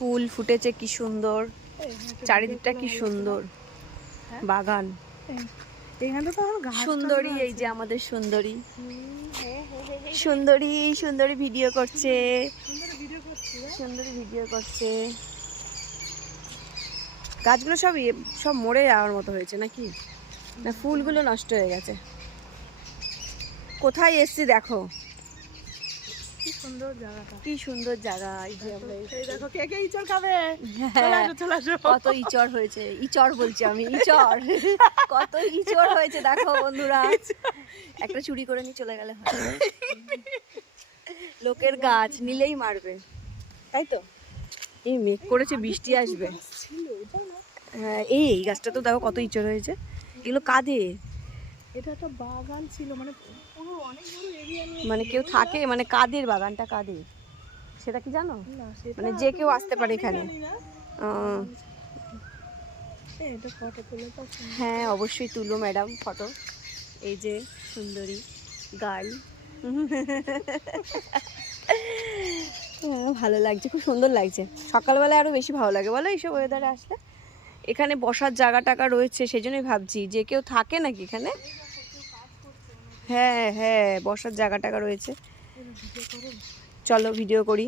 ফুল ফুটেছে কি সুন্দর, চারিদিকটা কি সুন্দর বাগান। সুন্দরী, এই যে আমাদের সুন্দরী, সুন্দরী সুন্দরী ভিডিও করছে, সুন্দরী ভিডিও করছে। গাছগুলো সব মরে যাওয়ার মতো হয়েছে নাকি, না ফুলগুলো নষ্ট হয়ে গেছে? কোথায় এসছি দেখো, কি সুন্দর জায়গাটা, কি সুন্দর জায়গা। এই যে আমরা দেখো কে কে ইচড় খাবে, কত ইচড় হয়েছে, ইচড় বলছি আমি, ইচড় কত ইচড় হয়েছে দেখো বন্ধুরা। একটা চুরি করে নিয়ে চলে গেলে হয়। লোকের গাছ নিলেই মারবে, তাই তো। এই মেঘ করেছে, বৃষ্টি আসবে। হ্যাঁ, এই গাছটা তো দেখো কত ইচড় হয়েছে। এগুলো কাদের? এটা একটা বাগান ছিল, মানে পুরো অনেক বড় এরিয়া নিয়ে, মানে কেউ থাকে, মানে কাদের বাগানটা, কাদের সেটা কি জানো? না সেটা মানে যে কেউ আসতে পারে এখানে। এটা ফটো তুলে তো। হ্যাঁ অবশ্যই তুলো ম্যাডাম ফটো। এই যে সুন্দরী গার্ল, ভালো লাগছে, খুব সুন্দর লাগছে। সকালবেলায় আরো বেশি ভালো লাগে বলো এইসব ওয়েদারে আসলে। এখানে বসার জায়গা টাকা রয়েছে, সেই জন্যই ভাবছি যে কেউ থাকে নাকি এখানে। হ্যাঁ হ্যাঁ, বসার জায়গা টাকা রয়েছে। চলো ভিডিও করি।